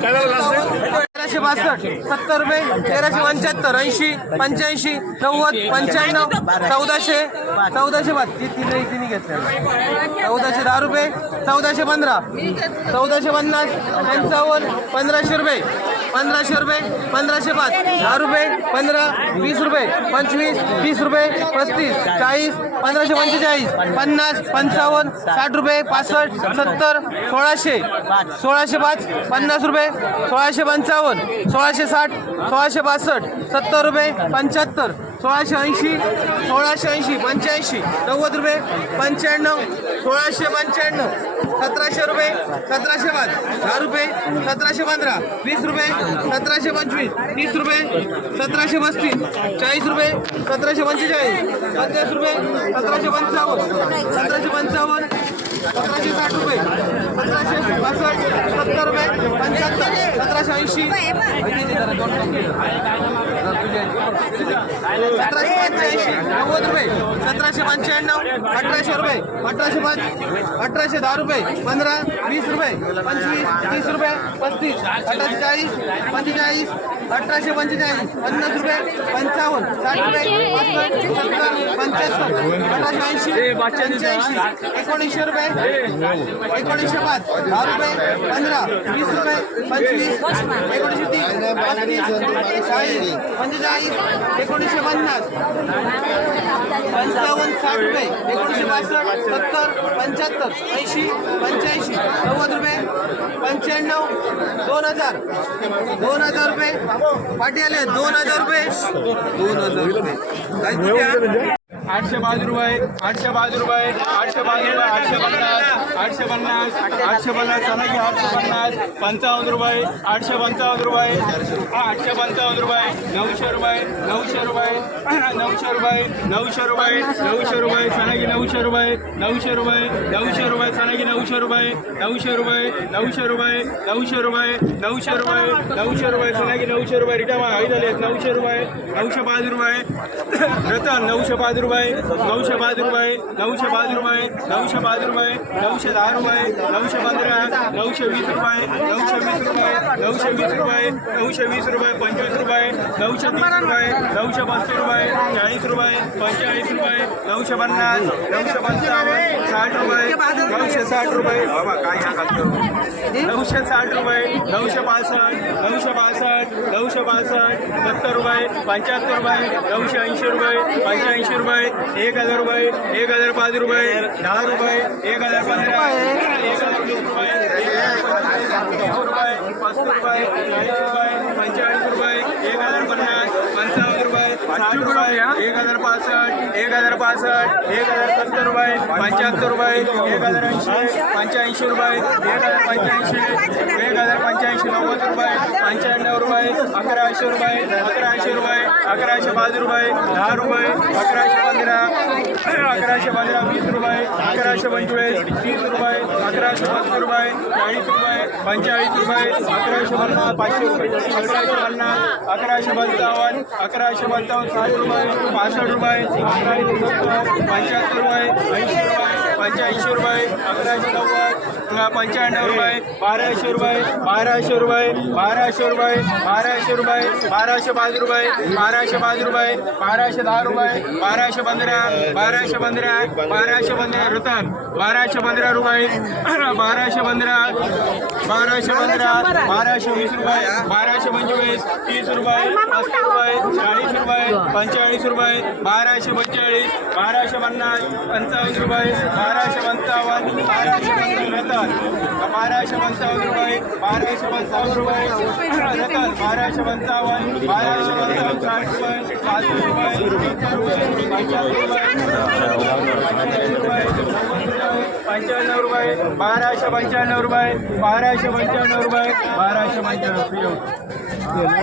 ¿Cada तेराशे बासष्ट सत्तर रुपये तेराशे पंच्याहत्तर ऐंशी पंच्याऐंशी नव्वद पंच्याण्णव चौदाशे चौदाशे बात ती तिने तिने घेतल्या चौदाशे दहा रुपये चौदाशे पंधरा चौदाशे पन्नास पंचावन्न पंधराशे रुपये पंधराशे रुपये पंधराशे पाच दहा रुपये पंधरा वीस रुपये पंचवीस तीस रुपये पस्तीस चाळीस पंधराशे पंचेचाळीस पन्नास पंचावन्न साठ रुपये पासष्ट सत्तर सोळाशे सोळाशे पाच पन्नास रुपये सोळाशे पंचावन्न सोळाशे साठ सोळाशे बासष्ट सत्तर रुपये पंच्याहत्तर सोळाशे ऐंशी सोळाशे ऐंशी पंच्याऐंशी नव्वद रुपये पंच्याण्णव सोळाशे पंच्याण्णव सतराशे रुपये सतराशे पाच दहा रुपये सतराशे पंधरा वीस रुपये सतराशे पंचवीस तीस रुपये सतराशे पस्तीस चाळीस रुपये सतराशे पंचेचाळीस पंचाळीस रुपये सतराशे पंचावन्न सतराशे पंचावन्न सतराशे साठ रुपये सतराशे बासष्ट पंच्याहत्तर सतराशे ऐंशी. सतराशे पंच्याऐंशी नव्वद रुपये. सतराशे पंच्याण्णव, अठराशे रुपये, अठराशे पाच, अठराशे दहा रुपये, पंधरा, वीस रुपये, पंचवीस, तीस रुपये, पस्तीस अठराशे चाळीस, पंचेचाळीस, अठराशे पंचेचाळीस, पन्नास रुपये, पंचावन्न, साठ रुपये सत्तर पंच्याहत्तर अठराशे ऐंशी, पंच्याऐंशी, एकोणीसशे रुपये, एकोणीसशे पाच, दहा रुपये, पंधरा, वीस रुपये, पंचवीस, एकोणीसशे तीस, पस्तीस, चाळीस, पंचेचाळीस, एकोणीसशे पन्नास, पंचावन्न साठ रुपये एकोणीसशे बासष्ट सत्तर पंच्याहत्तर ऐंशी पंच्याऐंशी नव्वद रुपये पंच्याण्णव दोन हजार दोन हजार रुपये. पाठी आले दोन हजार रुपये. दोन हजार रुपये. आठशे पाच रुपये आठशे पाच रुपये आठशे पाच रुपये आठशे पन्नास आठशे पन्नास आठशे पन्नास सनागी आठशे पन्नास पंचावन्न रुपये आठशे पंचावन्न रुपये आठशे पंचावन्न रुपये नऊशे रुपये नऊशे रुपये नऊशे रुपये नऊशे रुपये नऊशे रुपये चला नऊशे रुपये नऊशे रुपये नऊशे रुपये सनागी नऊशे रुपये नऊशे रुपये नऊशे रुपये नऊशे रुपये नऊशे रुपये नऊशे रुपये सनागी नऊशे रुपये रिटर्न आई झाले नऊशे रुपये नऊशे पाच रुपये रतन नऊशे पाच रुपये नऊशे पाच रुपये नऊशे पाच रुपये नऊशे पाच रुपये नऊशे दहा रुपये नऊशे पंधरा नऊशे वीस रुपये नऊशे वीस रुपये नऊशे वीस रुपये नऊशे वीस रुपये पंचवीस रुपये नऊशे तीस रुपये नऊशे पस्तीस रुपये चाळीस रुपये पंचेचाळीस रुपये नऊशे पन्नास नऊशे पंचावन्न साठ रुपये. नऊशे साठ रुपये बाबा काय या नऊशे साठ रुपये नऊशे पासष्ट नऊशे बासष्ट नऊशे बासष्ट सत्तर रुपये पंच्याहत्तर रुपये नऊशे ऐंशी रुपये पंच्याऐंशी रुपये एक हजार रुपये एक हजार पाच रुपये दहा रुपये एक हजार पंधरा एक हजार रुपये एक रुपये पस्तीस रुपये रुपये एक हजार पन्नास पंचावन्न रुपये साठ एक हजार पासष्ट एक हजार पासष्ट एक हजार रुपये पंच्याहत्तर रुपये एक हजार ऐंशी पंच्याऐंशी रुपये एक हजार पंच्याऐंशी एक हजार पंच्याऐंशी नव्वद रुपये पंच्याण्णव रुपये अकराशे रुपये अकराशे रुपये अकराशे पाच रुपये दहा रुपये अकराशे पंधरा अकराशे पंधरा वीस रुपये अकराशे पंचवीस तीस रुपये अकराशे पस्तीस रुपये चाळीस रुपये पंचेचाळीस रुपये अकराशे पन्नास पाचशे रुपये अकराशे पन्नास अकराशे पंचावन्न अकराशे पंचावन्न साठ रुपये पासष्ट रुपये अकराशे सत्तर पंच्याहत्तर रुपये ऐंशी रुपये पंच्याऐंशी रुपये अकराशे नव्वद पंच्याण्णव रुपये बाराशे रुपये बाराशे रुपये बाराशे रुपये बाराशे रुपये बाराशे पाच रुपये बाराशे पाच रुपये बाराशे दहा रुपये बाराशे पंधरा बाराशे पंधरा बाराशे पंधरा रतन बाराशे पंधरा रुपये बाराशे पंधरा बाराशे पंधरा बाराशे वीस रुपये बाराशे पंचवीस तीस रुपये पस्तीस रुपये चाळीस रुपये पंचेचाळीस रुपये बाराशे पंचेचाळीस बाराशे पन्नास पंचावन्न रुपये बाराशे पंचावन्न बाराशे पंचावन्न बाराशे पंचावन्न रुपये बाराशे पंचावन्न रुपये. रतन बाराशे पंचावन्न बाराशे पंचावन्न साठ रुपये पाचशे रुपये रुपये पंच्याण्णव रुपये बाराशे पंच्याण्णव रुपये बाराशे पंच्याण्णव रुपये बाराशे पंच्याण्णव